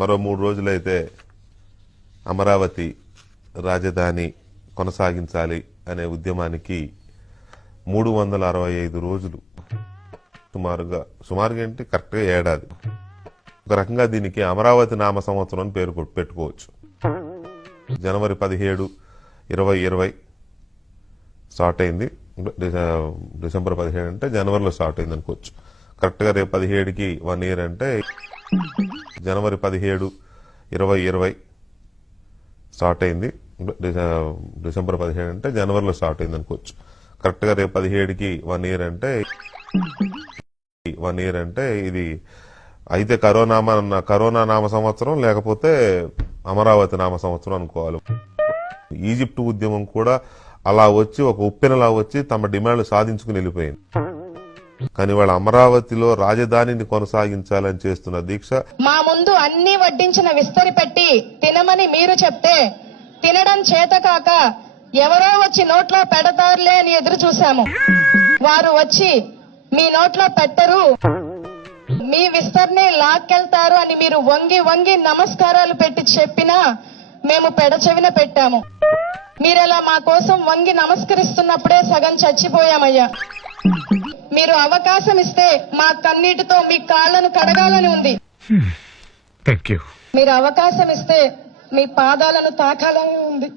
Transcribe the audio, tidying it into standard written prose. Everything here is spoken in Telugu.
మరో 3 రోజులైతే అమరావతి రాజధాని కొనసాగించాలి అనే ఉద్యమానికి 365 రోజులు సుమారుగా అంటే కరెక్ట్గా ఏడాది. ఒక రకంగా దీనికి అమరావతి నామ సంవత్సరం అని పేరు పెట్టుకోవచ్చు. జనవరి 17, 2020 స్టార్ట్ అయింది. డిసెంబర్ 17 అంటే జనవరిలో స్టార్ట్ అయింది అనుకోవచ్చు. కరెక్ట్గా రేపు 17కి 1 ఇయర్ అంటే జనవరి 17, 2020 స్టార్ట్ అయింది. డిసెంబర్ 17 అంటే జనవరిలో స్టార్ట్ అయింది అనుకోవచ్చు. కరెక్ట్గా రేపు 17కి 1 ఇయర్ అంటే ఇది అయితే కరోనా నామ సంవత్సరం లేకపోతే అమరావతి నామ సంవత్సరం అనుకోవాలి. ఈజిప్ట్ ఉద్యమం కూడా అలా వచ్చి ఒక ఉప్పెనలా వచ్చి తమ డిమాండ్లు సాధించుకుని వెళ్ళిపోయింది. కానీ వాళ్ళ అమరావతిలో రాజధానిని కొనసాగించాలని చేస్తున్న దీక్ష. మా ముందు అన్ని వడ్డించిన విస్తరి పెట్టి తినమని మీరు చెప్తే తినడం చేత కాక ఎవరో వచ్చి నోట్లో పెడతారులే అని ఎదురు చూశాము. వారు వచ్చి మీ నోట్లో పెట్టరు, మీ విస్తర్ని లాక్కెళ్తారు అని మీరు వంగి వంగి నమస్కారాలు పెట్టి చెప్పినా మేము పెడచెవిన పెట్టాము. మీరెలా మా కోసం వంగి నమస్కరిస్తున్నప్పుడే సగం చచ్చిపోయామయ్యా. మీరు అవకాశం ఇస్తే మా కన్నీటితో మీ కాళ్లను కడగాలని ఉంది. మీరు అవకాశం ఇస్తే మీ పాదాలను తాకాలని ఉంది.